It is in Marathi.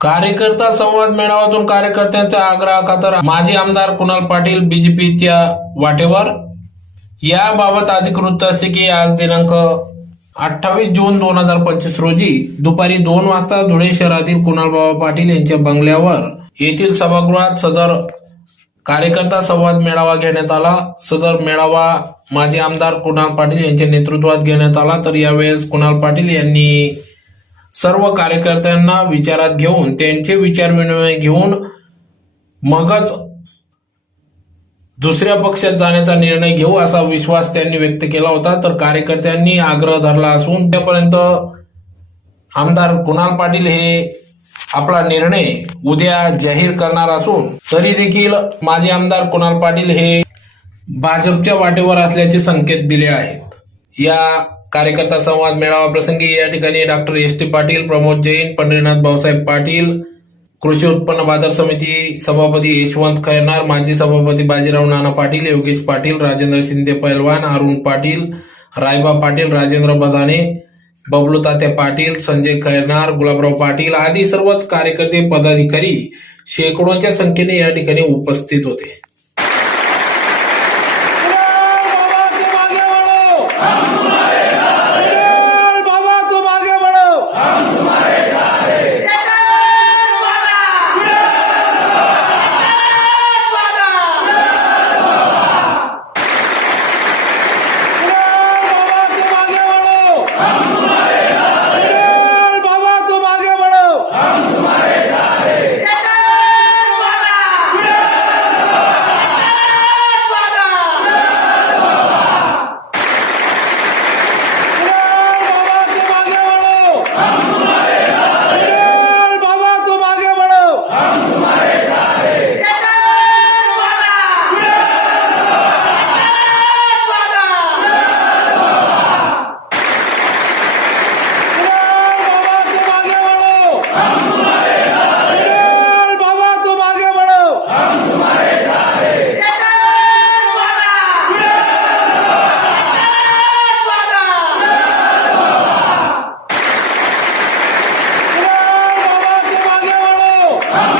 कार्यकर्ता संवाद मेळाव्यातून कार्यकर्त्यांच्या आग्रहाखातर माजी आमदार कुणाल पाटील बीजेपीच्या वाटेवर। याबाबत अधिक वृत्त असे की आज दिनांक 28 जून 2025 रोजी दुपारी 2 वाजता धुळे शहरातील कुणालबाबा पाटील यांच्या बंगल्यावर येथील सभागृहात सदर कार्यकर्ता संवाद मेळावा घेण्यात आला। सदर मेळावा माजी आमदार कुणाल पाटील यांच्या नेतृत्वात घेण्यात आला। तर यावेळेस कुणाल पाटील यांनी सर्व कार्यकर्त्यांना विचारात घेऊन त्यांचे विचार विनिमय घेऊन मगच दुसऱ्या पक्षात जाण्याचा निर्णय घेऊ असा विश्वास त्यांनी व्यक्त केला होता। तर कार्यकर्त्यांनी आग्रह धरला असून त्यापर्यंत आमदार कुणाल पाटील हे आपला निर्णय उद्या जाहीर करणार असून तरी देखील माजी आमदार कुणाल पाटील हे भाजपच्या वाटेवर असल्याचे संकेत दिले आहेत। या कार्यकर्ता संवाद मेळावा प्रसंगी या ठिकाणी डॉक्टर एस.टी. पाटील, प्रमोद जैन, पंढरीनाथ भाऊसाहेब पाटील, कृषी उत्पन्न बाजार समिती सभापती यशवंत खैरनार, माजी सभापती बाजीराव नाना पाटील, योगेश पाटील, राजेंद्र शिंदे पैलवान, अरुण पाटील, रायबा पाटील, राजेंद्र बदाने, बबलू तात्या पाटील, संजय खैरनार, गुलाबराव पाटील आदी सर्वच कार्यकर्ते पदाधिकारी शेकडोंच्या संख्येने या ठिकाणी उपस्थित होते। हम